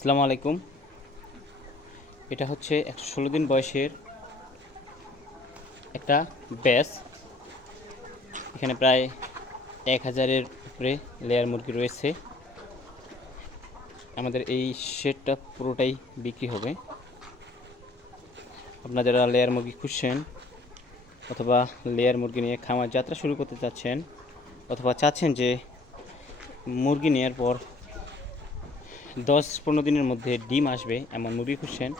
আসসালামু আলাইকুম। এটা হচ্ছে 116 দিন বয়সের একটা ব্যাচ। এখানে প্রায় 1000-এর উপরে লেয়ার মুরগি রয়েছে। আমাদের এই শেডটা পুরোটাই বিক্রি হবে। আপনারা যারা লেয়ার মুরগি খুঁজছেন অথবা লেয়ার মুরগি নিয়ে খামার যাত্রা শুরু করতে চাচ্ছেন অথবা চাচ্ছেন যে মুরগি নেওয়ার পর 10-15 দিনের মধ্যে ডিম আসবে এমন মুরগি খুঁজছেন,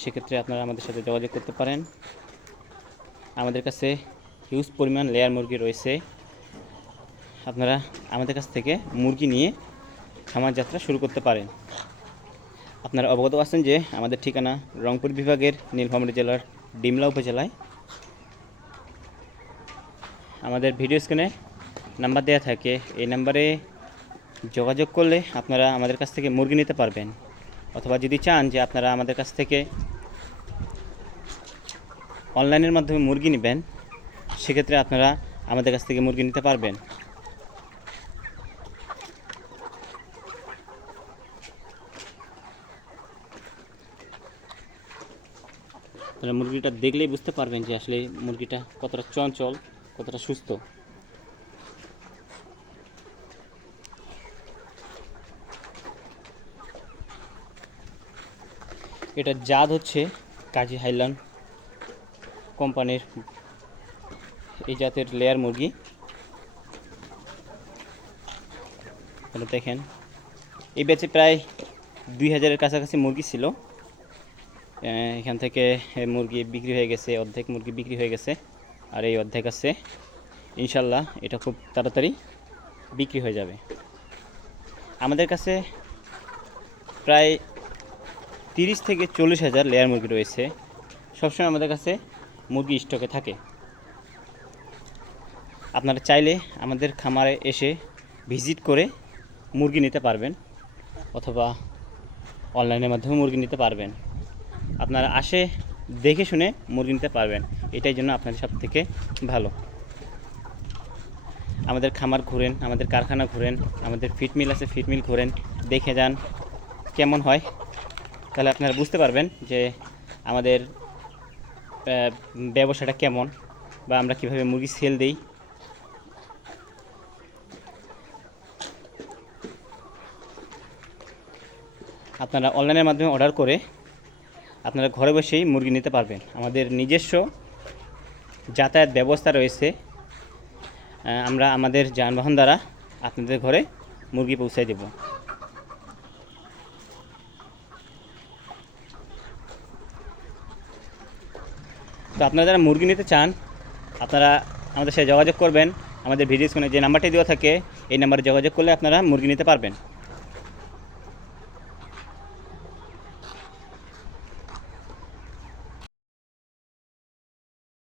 সেক্ষেত্রে আপনারা আমাদের সাথে যোগাযোগ করতে পারেন। আমাদের কাছে হিউজ পরিমাণ লেয়ার মুরগি রয়েছে। আপনারা আমাদের কাছ থেকে মুরগি নিয়ে খামার যাত্রা শুরু করতে পারেন। আপনারা অবগত আছেন যে আমাদের ঠিকানা রংপুর বিভাগের নীলফামারী জেলার ডিমলা উপজেলায়। আমাদের ভিডিও স্ক্রিনে নাম্বার দেওয়া থাকে, এই নাম্বারে যোগাযোগ করলে আপনারা আমাদের কাছ থেকে মুরগি নিতে পারবেন। অথবা যদি চান যে আপনারা আমাদের কাছ থেকে অনলাইনের মাধ্যমে মুরগি নেবেন, সেক্ষেত্রে আপনারা আমাদের কাছ থেকে মুরগি নিতে পারবেন। আপনারা মুরগিটা দেখলেই বুঝতে পারবেন যে আসলে মুরগিটা কতটা চঞ্চল, কতটা সুস্থ। এটা জাত হচ্ছে কাজী হাইলান কোম্পানির এই জাতের লেয়ার মুরগি। এটা দেখেন, এই ব্যাচে প্রায় 2000-এর কাছাকাছি মুরগি ছিল। এখান থেকে মুরগি বিক্রি হয়ে গেছে, অর্ধেক মুরগি বিক্রি হয়ে গেছে, আর এই অর্ধেক আছে। ইনশাল্লাহ এটা খুব তাড়াতাড়ি বিক্রি হয়ে যাবে। আমাদের কাছে প্রায় 30-40 হাজার লেয়ার মুরগি রয়েছে। সবসময় আমাদের কাছে মুরগি স্টকে থাকে। আপনারা চাইলে আমাদের খামারে এসে ভিজিট করে মুরগি নিতে পারবেন অথবা অনলাইনের মাধ্যমে মুরগি নিতে পারবেন। আপনারা আসে দেখে শুনে মুরগি নিতে পারবেন, এটাই জন্য আপনাদের সব থেকে ভালো। আমাদের খামার ঘুরেন, আমাদের কারখানা ঘুরেন, আমাদের ফিট মিল আছে, ফিট মিল ঘুরেন, দেখে যান কেমন হয়। তাহলে আপনারা বুঝতে পারবেন যে আমাদের ব্যবসাটা কেমন বা আমরা কীভাবে মুরগি সেল দিই। আপনারা অনলাইনের মাধ্যমে অর্ডার করে আপনারা ঘরে বসেই মুরগি নিতে পারবেন। আমাদের নিজস্ব যাতায়াত ব্যবস্থা রয়েছে। আমরা আমাদের যানবাহন দ্বারা আপনাদের ঘরে মুরগি পৌঁছায় দেব। তো আপনারা যারা মুরগি নিতে চান, আপনারা আমাদের সাথে যোগাযোগ করবেন। আমাদের ভিডিও স্ক্রিনে যে নাম্বারটি দেওয়া থাকে, এই নাম্বারে যোগাযোগ করলে আপনারা মুরগি নিতে পারবেন।